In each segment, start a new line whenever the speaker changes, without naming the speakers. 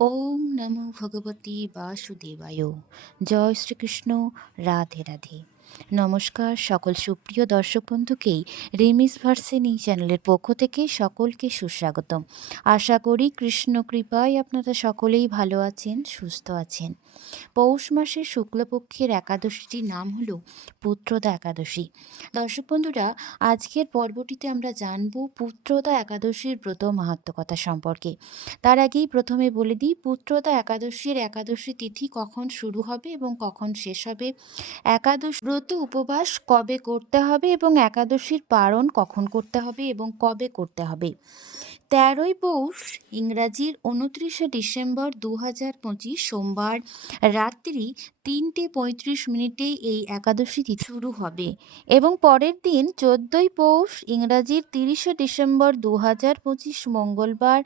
ওম নমো ভগবতী বাসুদেবায়। জয় শ্রীকৃষ্ণ, রাধে রাধে। নমস্কার সকল সুপ্রিয় দর্শক বন্ধুকেই রেমিস ভার্সেনি চ্যানেলের পক্ষ থেকে সকলকে সুস্বাগতম। আশা করি কৃষ্ণ কৃপায় আপনারা সকলেই ভালো আছেন, সুস্থ আছেন। পৌষ মাসের শুক্লপক্ষের একাদশীটির নাম হল পুত্রদা একাদশী। দর্শক বন্ধুরা, আজকের পর্বটিতে আমরা জানব পুত্রদা একাদশীর ব্রত মাহাত্ম কথা সম্পর্কে। তার আগেই প্রথমে বলে দিই, পুত্রদা একাদশীর একাদশী তিথি কখন শুরু হবে এবং কখন শেষ হবে? একাদশ ব্রত উপবাস কবে করতে হবে এবং একাদশীর পারণ কখন করতে হবে এবং কবে করতে হবে? তেরোই পৌষ, ইংরাজির উনত্রিশে ডিসেম্বর দু হাজার পঁচিশ সোমবার রাত্রি তিনটে পঁয়ত্রিশ মিনিটে এই একাদশী তিথি শুরু হবে। এবং পরের দিন চোদ্দোই পৌষ, ইংরাজির তিরিশে ডিসেম্বর দু হাজার পঁচিশ মঙ্গলবার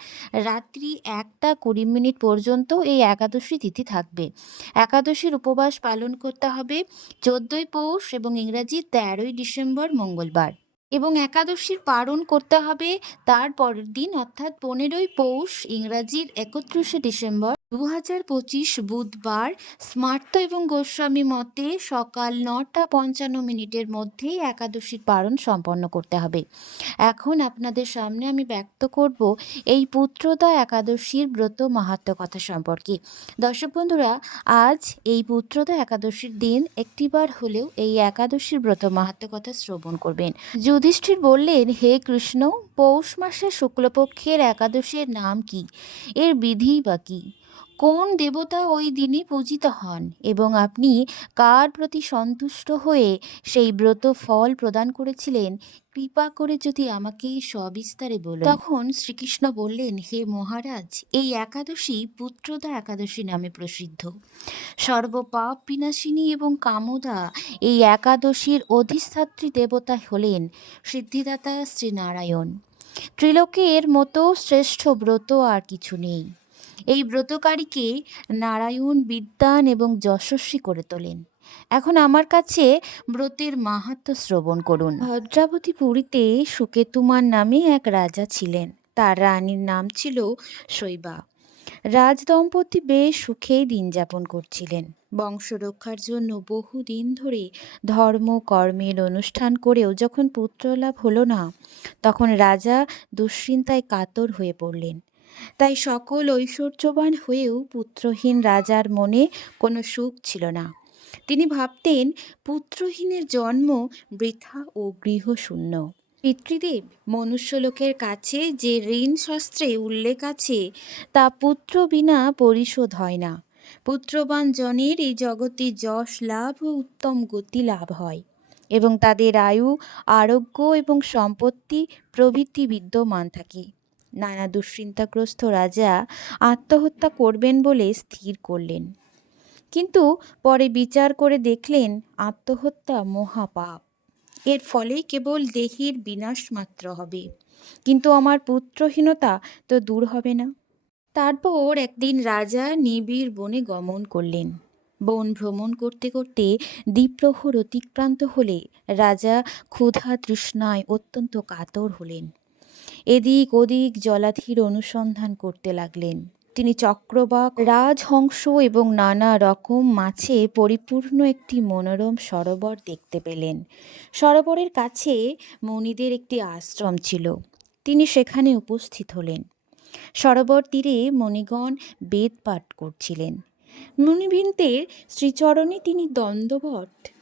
রাত্রি একটা কুড়ি মিনিট পর্যন্ত এই একাদশী তিথি থাকবে। একাদশীর উপবাস পালন করতে হবে চোদ্দোই পৌষ এবং ইংরাজি তেরোই ডিসেম্বর মঙ্গলবার। এবং একাদশীর পালন করতে হবে। তার পরের দিন, অর্থাৎ পনেরোই পৌষ, ইংরাজির একত্রিশে ডিসেম্বর দু হাজার পঁচিশ বুধবার, স্মার্ত এবং গোস্বামী মতে সকাল নটা পঞ্চান্ন মিনিটের মধ্যেই একাদশীর পালন সম্পন্ন করতে হবে। এখন আপনাদের সামনে আমি ব্যক্ত করব এই পুত্রদা একাদশীর ব্রত মাহাত্ম কথা সম্পর্কে। দর্শক বন্ধুরা, আজ এই পুত্রদা একাদশীর দিন একটিবার হলেও এই একাদশীর ব্রত মাহাত্ম কথা শ্রবণ করবেন। যুধিষ্ঠির বললেন হে কৃষ্ণ পৌষ মাসে শুক্লপক্ষের একাদশীর নাম কি? এর বিধি বা কী? কোন দেবতা ওই দিনে পূজিত হন এবং আপনি কার প্রতি সন্তুষ্ট হয়ে সেই ব্রত ফল প্রদান করেছিলেন? কৃপা করে যদি আমাকে সবিস্তারে বলুন। তখন শ্রীকৃষ্ণ বললেন, হে মহারাজ, এই একাদশী পুত্রদা একাদশী নামে প্রসিদ্ধ। সর্বপাপ বিনাশিনী এবং কামদা এই একাদশীর অধিষ্ঠাত্রী দেবতা হলেন সিদ্ধিদাতা শ্রীনারায়ণ। ত্রিলোকের মতো শ্রেষ্ঠ ব্রত আর কিছু নেই। এই ব্রতকারীকে নারায়ণ, বিদ্বান এবং যশস্বী করে তোলেন। এখন আমার কাছে ব্রতের মাহাত্ম শ্রবণ করুন। ভদ্রাবতী পুরীতে সুকেতুমার নামে এক রাজা ছিলেন। তার রানীর নাম ছিল শৈবা। রাজ দম্পতি বেশ সুখেই দিন যাপন করছিলেন। বংশ রক্ষার জন্য বহুদিন ধরে ধর্ম, কর্মের অনুষ্ঠান করেও যখন পুত্রলাভ হলো না, তখন রাজা দুশ্চিন্তায় কাতর হয়ে পড়লেন। তাই সকল ঐশ্বর্যবান হয়েও পুত্রহীন রাজার মনে কোনো সুখ ছিল না। তিনি ভাবতেন, পুত্রহীনের জন্ম বৃথা ও গৃহশূন্য। পিতৃদেব মনুষ্যলোকের কাছে যে ঋণ শাস্ত্রে উল্লেখ আছে, তা পুত্র বিনা পরিশোধ হয় না। পুত্রবান জনের এই জগতে যশ লাভ ও উত্তম গতি লাভ হয় এবং তাদের আয়ু, আরোগ্য এবং সম্পত্তি প্রভৃতি বিদ্যমান থাকে। নানা দুশ্চিন্তাগ্রস্ত রাজা আত্মহত্যা করবেন বলে স্থির করলেন। কিন্তু পরে বিচার করে দেখলেন আত্মহত্যা মহাপাপ। এর ফলে কেবল দেহের বিনাশ মাত্র হবে। কিন্তু আমার পুত্রহীনতা তো দূর হবে না। তারপর একদিন রাজা নিবিড় বনে গমন করলেন। বন ভ্রমণ করতে করতে দ্বীপ্রহর অতিক্রান্ত হলে রাজা ক্ষুধা তৃষ্ণায় অত্যন্ত কাতর হলেন। এদিক ওদিক জলাধির অনুসন্ধান করতে লাগলেন। তিনি চক্রবাক, রাজহংস এবং নানা রকম মাছে পরিপূর্ণ একটি মনোরম সরোবর দেখতে পেলেন। সরোবরের কাছে মণিদের একটি আশ্রম ছিল। তিনি সেখানে উপস্থিত হলেন। সরোবর তীরে মণিগণ বেদ পাঠ করছিলেন। মুনিবৃন্দের শ্রীচরণে তিনি দণ্ডবট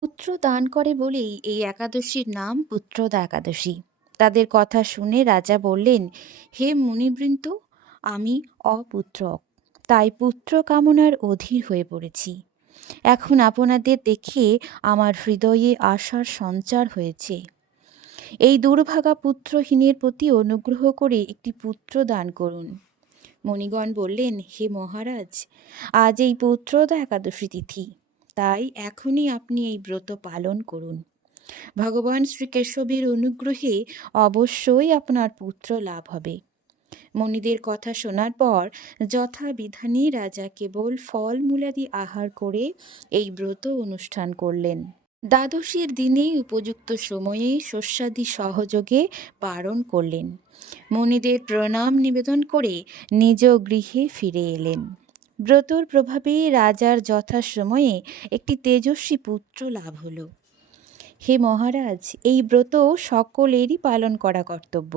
পুত্র দান করে বলেই এই একাদশীর নাম পুত্রদা একাদশী। তাদের কথা শুনে রাজা বললেন, হে মুনিবৃন্দ, আমি অপুত্রক। তাই পুত্র কামনার অধীর হয়ে পড়েছি। এখন আপনাদের দেখে আমার হৃদয়ে আশার সঞ্চার হয়েছে। এই দুর্ভাগা পুত্রহীনের প্রতি অনুগ্রহ করে একটি পুত্র দান করুন। মণিগণ বললেন, হে মহারাজ, আজ এই পুত্রদা একাদশী তিথি। তাই এখনই আপনি এই ব্রত পালন করুন। ভগবান শ্রীকেশবের অনুগ্রহে অবশ্যই আপনার পুত্র লাভ হবে। মণিদের কথা শোনার পর যথাবিধানে রাজা কেবল ফলমূলাদি আহার করে এই ব্রত অনুষ্ঠান করলেন। দ্বাদশীর দিনে উপযুক্ত সময়ে শস্যাদি সহযোগে পালন করলেন। মণিদের প্রণাম নিবেদন করে নিজ গৃহে ফিরে এলেন। ব্রতর প্রভাবে রাজার যথাসময়ে একটি তেজস্বী পুত্র লাভ হলো। হে মহারাজ, এই ব্রত সকলেরই পালন করা কর্তব্য।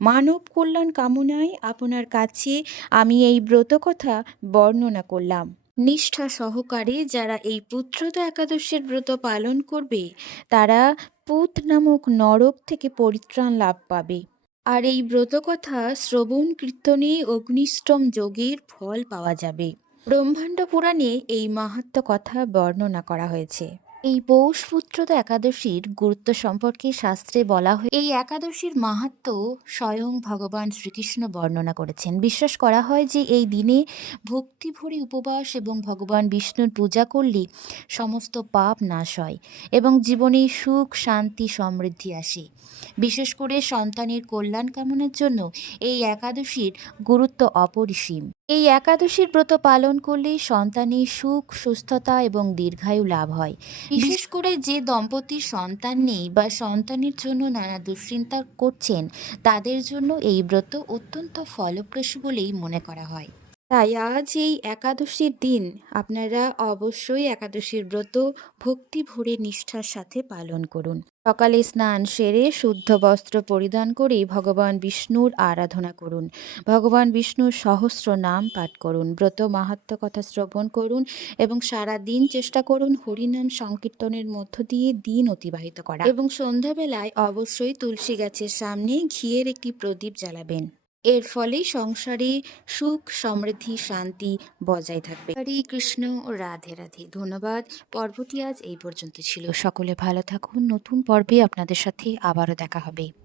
মানব কল্যাণ কামনায় আপনার কাছে আমি এই ব্রত কথা বর্ণনা করলাম। নিষ্ঠা সহকারে যারা এই পুত্রতা একাদশীর ব্রত পালন করবে, তারা পুত নামক নরক থেকে পরিত্রাণ লাভ পাবে। আর এই ব্রতকথা শ্রবণ, কীর্তনে, অগ্নিষ্টম যোগের ফল পাওয়া যাবে। ব্রহ্মাণ্ড পুরাণে এই মাহাত্ম কথা বর্ণনা করা হয়েছে। এই পৌষ পুত্রতা একাদশীর গুরুত্ব সম্পর্কে শাস্ত্রে বলা হয় এই একাদশীর মাহাত্ম স্বয়ং ভগবান শ্রীকৃষ্ণ বর্ণনা করেছেন। বিশ্বাস করা হয় যে এই দিনে ভক্তি ভরে উপবাস এবং ভগবান বিষ্ণুর পূজা করলে সমস্ত পাপ নাশ হয় এবং জীবনে সুখ, শান্তি, সমৃদ্ধি আসে। বিশেষ করে সন্তানের কল্যাণ কামনার জন্য এই একাদশীর গুরুত্ব অপরিসীম। এই একাদশীর ব্রত পালন করলে সন্তানের সুখ, সুস্থতা এবং দীর্ঘায়ু লাভ হয়। বিশেষ করে যে দম্পতির সন্তান নেই বা সন্তানের জন্য নানা দুশ্চিন্তা করছেন, তাদের জন্য এই ব্রত অত্যন্ত ফলপ্রসূ বলেই মনে করা হয়। তাই আজ এই একাদশীর দিন আপনারা অবশ্যই একাদশীর ব্রত, ভক্তি ভরে নিষ্ঠার সাথে পালন করুন। সকালে স্নান সেরে শুদ্ধ বস্ত্র পরিধান করে ভগবান বিষ্ণুর আরাধনা করুন। ভগবান বিষ্ণুর সহস্র নাম পাঠ করুন, ব্রত মাহাত্ম কথা শ্রবণ করুন এবং সারা দিন চেষ্টা করুন হরিনাম সংকীর্তনের মধ্য দিয়ে দিন অতিবাহিত করা। এবং সন্ধ্যাবেলায় অবশ্যই তুলসী গাছের সামনে ঘিয়ের একটি প্রদীপ জ্বালাবেন। এর ফলে সংসারে সুখ, সমৃদ্ধি, শান্তি বজায় থাকবে। হরে কৃষ্ণ রাধে রাধে। ধন্যবাদ। পর্বটি আজ এই পর্যন্ত ছিল। সকলে ভালো থাকুন। নতুন পর্বে আপনাদের সাথে আবারও দেখা হবে।